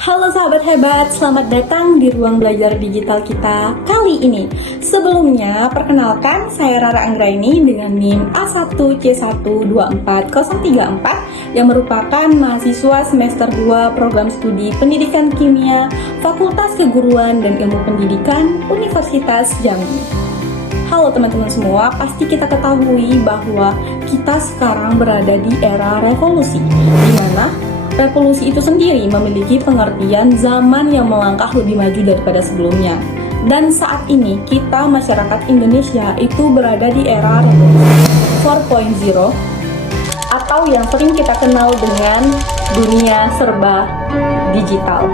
Halo sahabat hebat, selamat datang di ruang belajar digital kita kali ini. Sebelumnya, perkenalkan saya Rara Anggraini dengan NIM A1C124034 yang merupakan mahasiswa semester 2 program studi Pendidikan Kimia Fakultas Keguruan dan Ilmu Pendidikan Universitas Jambi. Halo teman-teman semua, pasti kita ketahui bahwa kita sekarang berada di era revolusi, di mana revolusi itu sendiri memiliki pengertian zaman yang melangkah lebih maju daripada sebelumnya. Dan saat ini kita masyarakat Indonesia itu berada di era revolusi 4.0 atau yang sering kita kenal dengan dunia serba digital.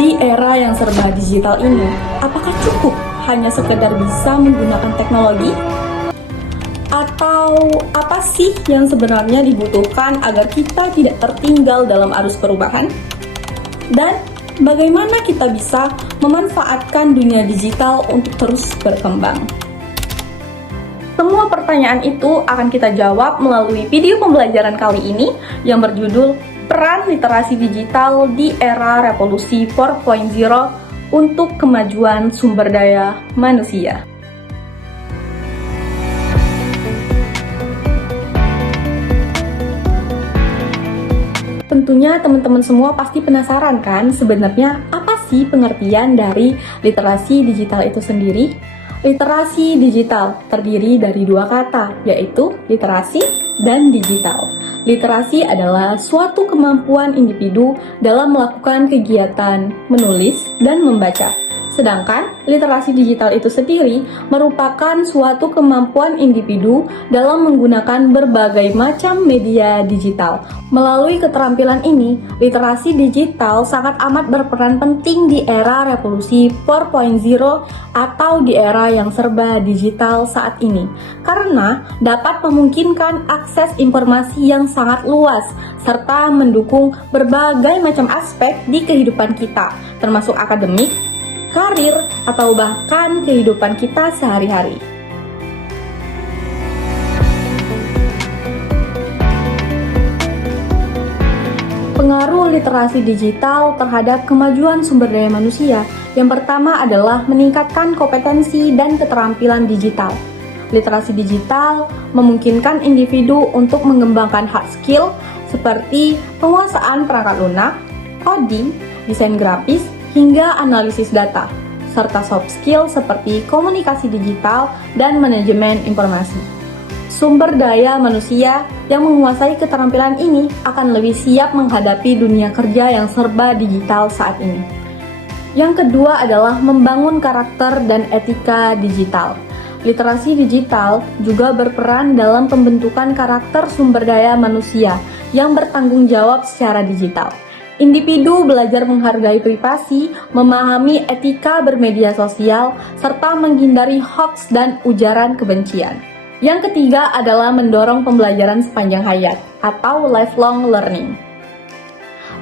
Di era yang serba digital ini, apakah cukup hanya sekedar bisa menggunakan teknologi? Atau apa sih yang sebenarnya dibutuhkan agar kita tidak tertinggal dalam arus perubahan? Dan bagaimana kita bisa memanfaatkan dunia digital untuk terus berkembang? Semua pertanyaan itu akan kita jawab melalui video pembelajaran kali ini yang berjudul Peran Literasi Digital di Era Revolusi 4.0 untuk Kemajuan Sumber Daya Manusia. Tentunya teman-teman semua pasti penasaran kan sebenarnya apa sih pengertian dari literasi digital itu sendiri? Literasi digital terdiri dari dua kata, yaitu literasi dan digital. Literasi adalah suatu kemampuan individu dalam melakukan kegiatan menulis dan membaca. Sedangkan literasi digital itu sendiri merupakan suatu kemampuan individu dalam menggunakan berbagai macam media digital. Melalui keterampilan ini, literasi digital sangat amat berperan penting di era revolusi 4.0 atau di era yang serba digital saat ini. Karena dapat memungkinkan akses informasi yang sangat luas serta mendukung berbagai macam aspek di kehidupan kita, termasuk akademik, karir, atau bahkan kehidupan kita sehari-hari. Pengaruh literasi digital terhadap kemajuan sumber daya manusia yang pertama adalah meningkatkan kompetensi dan keterampilan digital. Literasi digital memungkinkan individu untuk mengembangkan hard skill seperti penguasaan perangkat lunak, coding, desain grafis, hingga analisis data, serta soft skill seperti komunikasi digital dan manajemen informasi. Sumber daya manusia yang menguasai keterampilan ini akan lebih siap menghadapi dunia kerja yang serba digital saat ini. Yang kedua adalah membangun karakter dan etika digital. Literasi digital juga berperan dalam pembentukan karakter sumber daya manusia yang bertanggung jawab secara digital. Individu belajar menghargai privasi, memahami etika bermedia sosial, serta menghindari hoaks dan ujaran kebencian. Yang ketiga adalah mendorong pembelajaran sepanjang hayat atau lifelong learning.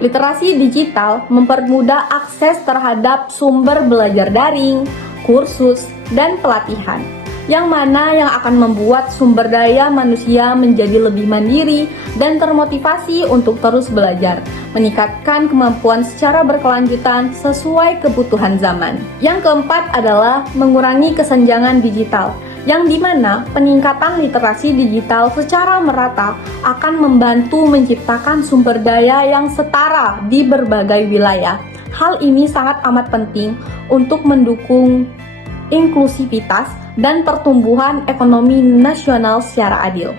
Literasi digital mempermudah akses terhadap sumber belajar daring, kursus, dan pelatihan, yang mana yang akan membuat sumber daya manusia menjadi lebih mandiri dan termotivasi untuk terus belajar, meningkatkan kemampuan secara berkelanjutan sesuai kebutuhan zaman. Yang keempat adalah mengurangi kesenjangan digital, yang dimana peningkatan literasi digital secara merata akan membantu menciptakan sumber daya yang setara di berbagai wilayah. Hal ini sangat amat penting untuk mendukung inklusivitas dan pertumbuhan ekonomi nasional secara adil.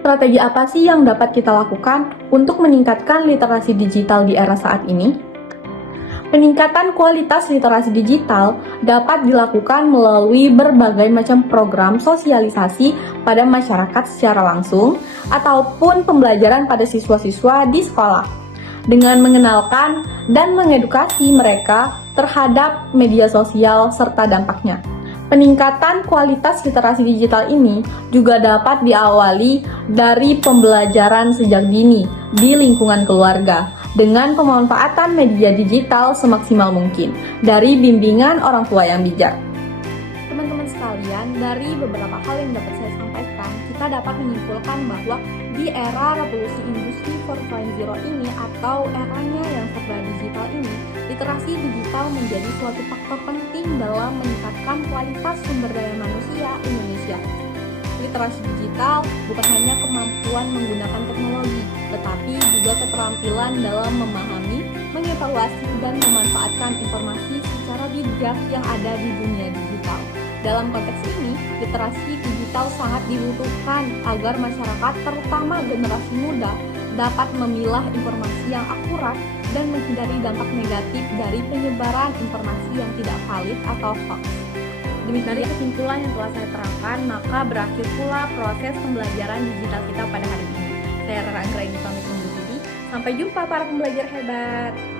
Strategi apa sih yang dapat kita lakukan untuk meningkatkan literasi digital di era saat ini? Peningkatan kualitas literasi digital dapat dilakukan melalui berbagai macam program sosialisasi pada masyarakat secara langsung ataupun pembelajaran pada siswa-siswa di sekolah dengan mengenalkan dan mengedukasi mereka terhadap media sosial serta dampaknya. Peningkatan kualitas literasi digital ini juga dapat diawali dari pembelajaran sejak dini di lingkungan keluarga, dengan pemanfaatan media digital semaksimal mungkin dari bimbingan orang tua yang bijak. Teman-teman sekalian, dari beberapa hal yang dapat saya sampaikan, kita dapat menyimpulkan bahwa di era revolusi industri 4.0 ini atau eranya yang serba digital ini, literasi digital menjadi suatu faktor penting dalam meningkatkan kualitas sumber daya manusia Indonesia. Literasi digital bukan hanya kemampuan menggunakan teknologi, tetapi juga keterampilan dalam memahami, mengevaluasi, dan memanfaatkan informasi secara bijak yang ada di dunia digital. Dalam konteks ini, literasi digital sangat dibutuhkan agar masyarakat, terutama generasi muda, dapat memilah informasi yang akurat dan menghindari dampak negatif dari penyebaran informasi yang tidak valid atau hoax. Dari kesimpulan yang telah saya terangkan, maka berakhir pula proses pembelajaran digital kita pada hari ini. Saya Rara Anggraini pamit undur diri. Sampai jumpa para pembelajar hebat.